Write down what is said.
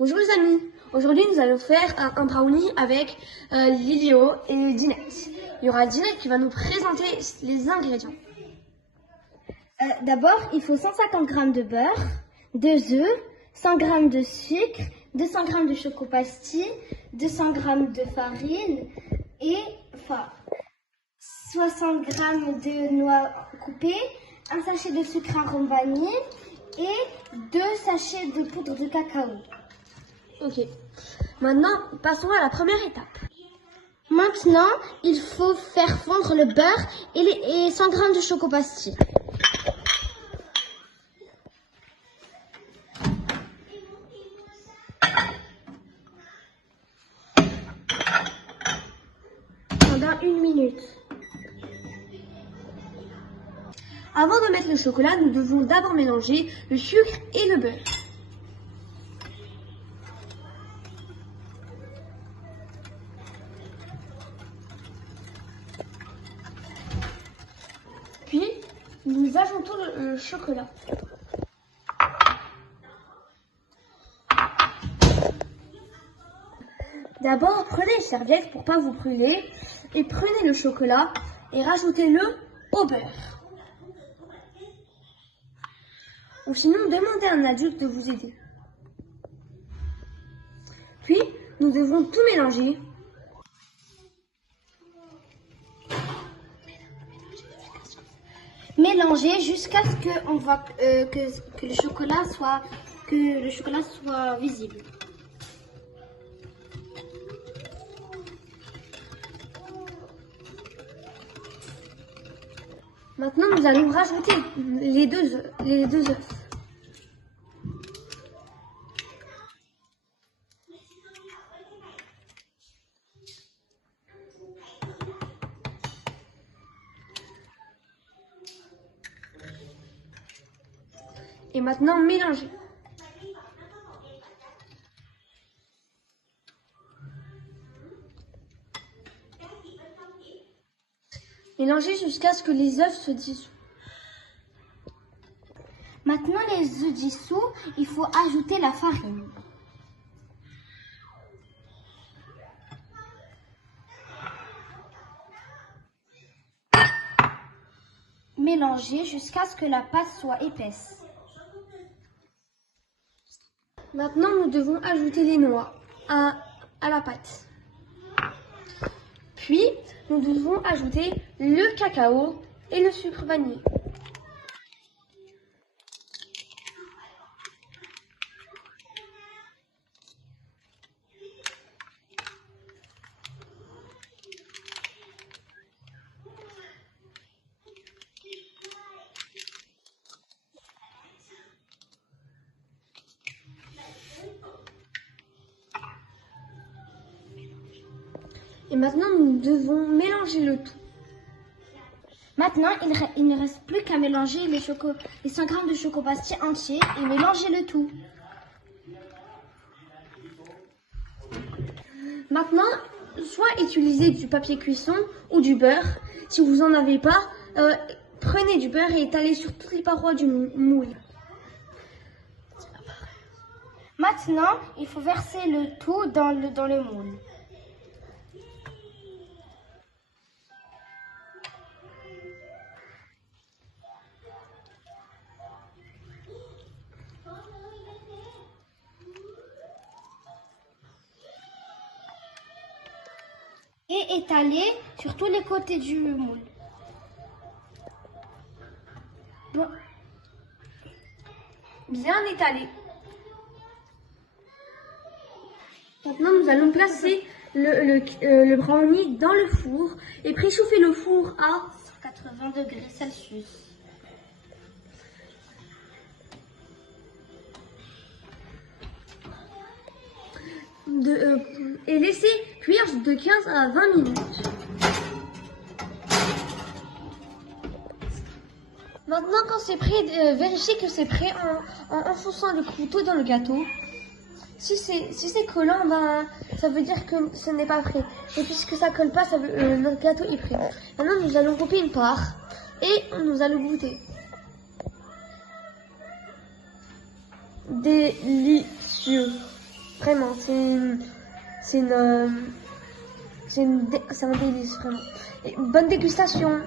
Bonjour les amis, aujourd'hui nous allons faire un brownie avec Lilio et Dinette. Il y aura Dinette qui va nous présenter les ingrédients. D'abord, il faut 150 g de beurre, 2 œufs, 100 g de sucre, 200 g de choco-pastille, 200 g de farine et 60 g de noix coupées, un sachet de sucre arôme vanille et 2 sachets de poudre de cacao. Ok, maintenant passons à la première étape. Maintenant, il faut faire fondre le beurre et 100 g de choco-pastille. Pendant 1 minute. Avant de mettre le chocolat, nous devons d'abord mélanger le sucre et le beurre. Puis, nous ajoutons le chocolat. D'abord, prenez une serviette pour ne pas vous brûler et prenez le chocolat et rajoutez-le au beurre. Ou sinon, demandez à un adulte de vous aider. Puis, nous devons tout mélanger. Mélanger jusqu'à ce que le chocolat soit visible. Maintenant, nous allons rajouter les deux œufs. Et maintenant, mélanger. Mélangez jusqu'à ce que les œufs se dissouent. Maintenant, les œufs dissous, il faut ajouter la farine. Mélanger jusqu'à ce que la pâte soit épaisse. Maintenant, nous devons ajouter les noix à la pâte. Puis, nous devons ajouter le cacao et le sucre vanillé. Et maintenant, nous devons mélanger le tout. Maintenant, il ne reste plus qu'à mélanger les 100 g de choco-pastille entier et mélanger le tout. Maintenant, soit utilisez du papier cuisson ou du beurre. Si vous n'en avez pas, prenez du beurre et étalez sur toutes les parois du moule. Maintenant, il faut verser le tout dans le moule. Et étaler sur tous les côtés du moule. Bon. Bien étalé. Maintenant, nous allons placer le brownie dans le four et préchauffer le four à 80 degrés Celsius. Et laisser cuire de 15 à 20 minutes. Maintenant, quand c'est prêt, vérifiez que c'est prêt en enfonçant le couteau dans le gâteau. Si c'est collant, ben, ça veut dire que ce n'est pas prêt. Et puisque ça colle pas, le gâteau est prêt. Maintenant, nous allons couper une part et nous allons goûter. Délicieux. Vraiment, c'est un délice, vraiment. Et bonne dégustation.